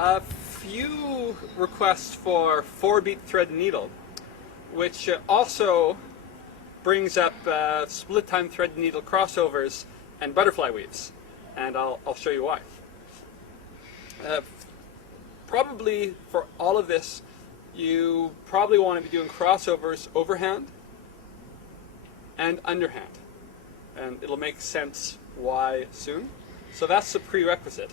A few requests for 4-beat thread and needle, which also brings up split time thread and needle crossovers and butterfly weaves, and I'll show you why. Probably for all of this, you probably want to be doing crossovers overhand and underhand, and it'll make sense why soon. So that's the prerequisite.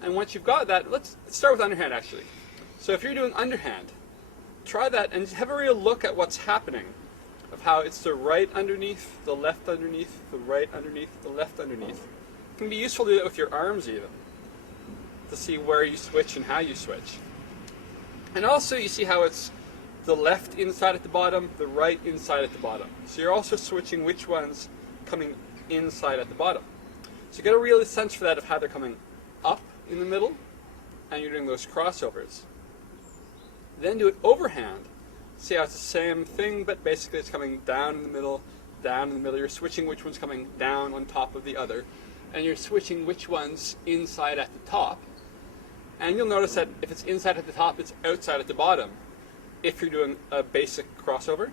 And once you've got that, let's start with underhand actually. So if you're doing underhand, try that and have a real look at what's happening, of how it's the right underneath, the left underneath, the right underneath, the left underneath. It can be useful to do that with your arms even, to see where you switch and how you switch. And also you see how it's the left inside at the bottom, the right inside at the bottom. So you're also switching which one's coming inside at the bottom. So you get a real sense for that of how they're coming up in the middle, and you're doing those crossovers. Then do it overhand. See how it's the same thing, but basically it's coming down in the middle, down in the middle. You're switching which one's coming down on top of the other, and you're switching which one's inside at the top. And you'll notice that if it's inside at the top, it's outside at the bottom, if you're doing a basic crossover.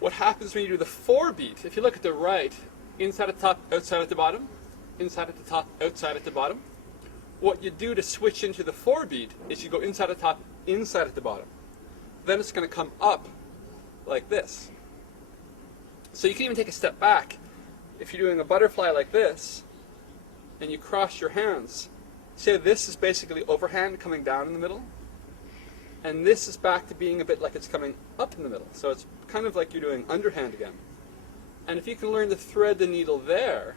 What happens when you do the 4-beat, if you look at the right, inside at the top, outside at the bottom, inside at the top, outside at the bottom, what you do to switch into the 4-beat is you go inside at the top, inside at the bottom. Then it's going to come up like this. So you can even take a step back. If you're doing a butterfly like this, and you cross your hands, say this is basically overhand coming down in the middle, and this is back to being a bit like it's coming up in the middle. So it's kind of like you're doing underhand again. And if you can learn to thread the needle there,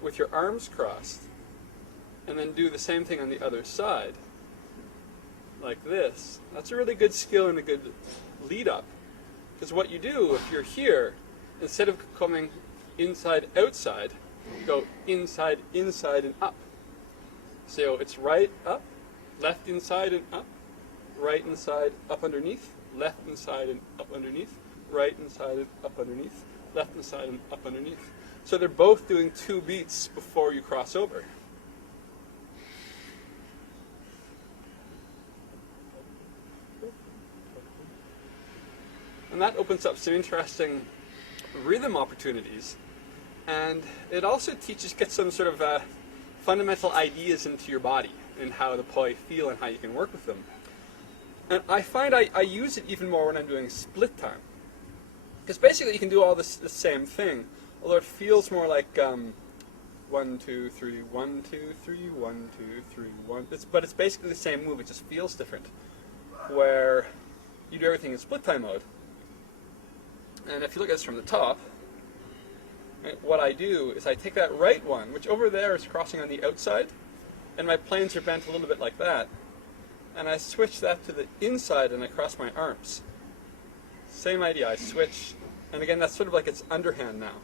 with your arms crossed, and then do the same thing on the other side, like this, that's a really good skill and a good lead up. Because what you do, if you're here, instead of coming inside, outside, you go inside, inside, and up. So it's right, up, left inside and up, right inside, up underneath, left inside and up underneath, right inside and up underneath, left inside and up underneath. So they're both doing 2 beats before you cross over. And that opens up some interesting rhythm opportunities. And it also gets some sort of fundamental ideas into your body and how the poi feel and how you can work with them. And I find I use it even more when I'm doing split time. Because basically you can do all the same thing, although it feels more like 1, 2, 3, 1, 2, 3, 1, 2, 3, 1. But it's basically the same move, it just feels different. Where you do everything in split time mode. And if you look at this from the top, right, what I do is I take that right one, which over there is crossing on the outside, and my planes are bent a little bit like that, and I switch that to the inside and I cross my arms. Same idea, I switch, and again that's sort of like it's underhand now.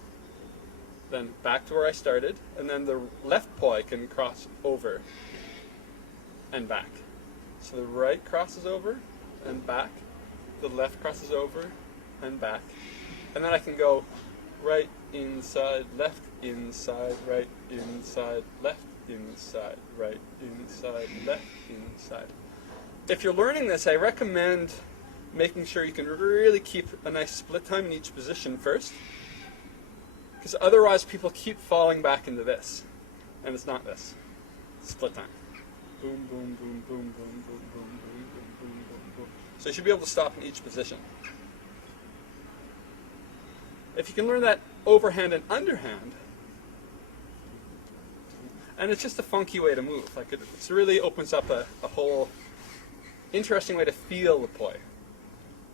Then back to where I started, and then the left poi can cross over and back. So the right crosses over and back, the left crosses over and back, and then I can go right inside, left inside, right inside, left inside, right inside, left inside. If you're learning this, I recommend making sure you can really keep a nice split time in each position first, because otherwise people keep falling back into this, and it's not this. It's split time. Boom, boom, boom, boom, boom, boom, boom, boom, boom, boom, boom, boom. So you should be able to stop in each position. If you can learn that overhand and underhand, and it's just a funky way to move. Like it really opens up a whole interesting way to feel the poi.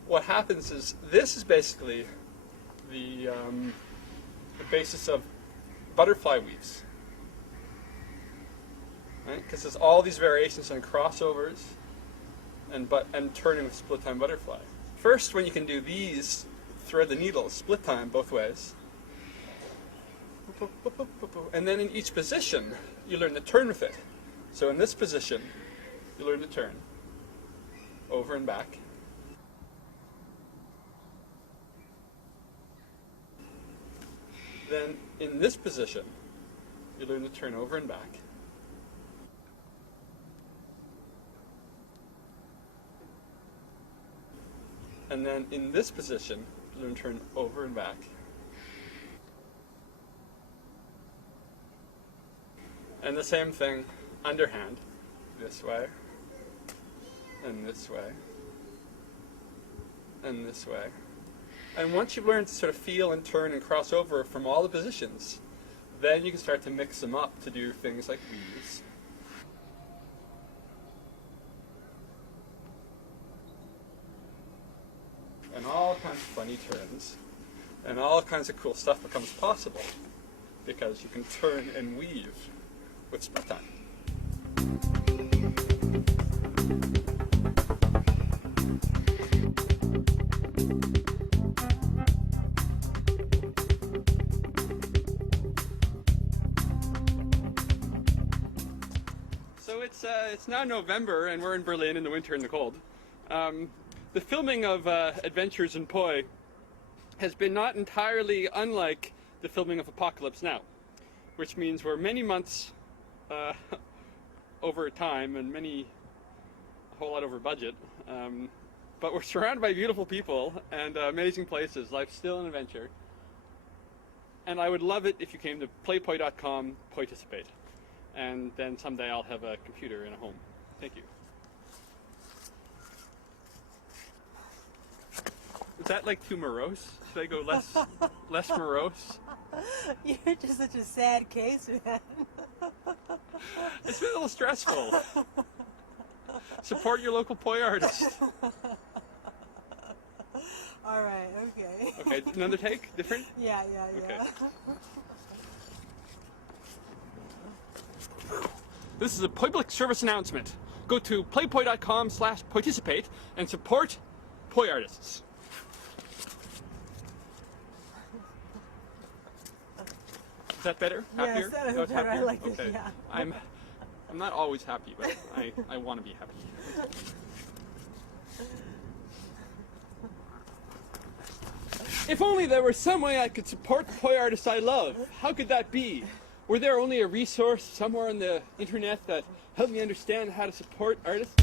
What happens is this is basically the basis of butterfly weaves, right? Because there's all these variations on crossovers and turning with split time butterfly. First, when you can do these, thread the needle, split time both ways. And then in each position, you learn to turn with it. So in this position, you learn to turn over and back. Then in this position, You learn to turn over and back. And then in this position, you learn to turn over and back. And the same thing, underhand, this way, and this way, and this way. And once you've learned to sort of feel and turn and cross over from all the positions, then you can start to mix them up to do things like weaves. And all kinds of funny turns, and all kinds of cool stuff becomes possible because you can turn and weave with split time. So it's now November and we're in Berlin in the winter and the cold. The filming of Adventures in Poi has been not entirely unlike the filming of Apocalypse Now, which means we're many months over time and a whole lot over budget, but we're surrounded by beautiful people and amazing places. Life's still an adventure, and I would love it if you came to playpoi.com, participate, and then someday I'll have a computer in a home. Thank you. Is that like too morose? Should I go less morose? You're just such a sad case, man. It's been a little stressful. Support your local poi artist. All right, okay. Okay, another take? Different? Yeah. Okay. This is a public service announcement. Go to playpoi.com/participate and support poi artists. Is that better? Happier? Yes, that is Oh, it's better. I happier? like this, Okay. yeah. I'm not always happy, but I want to be happy. If only there were some way I could support the poi artists I love. How could that be? Were there only a resource somewhere on the internet that helped me understand how to support artists?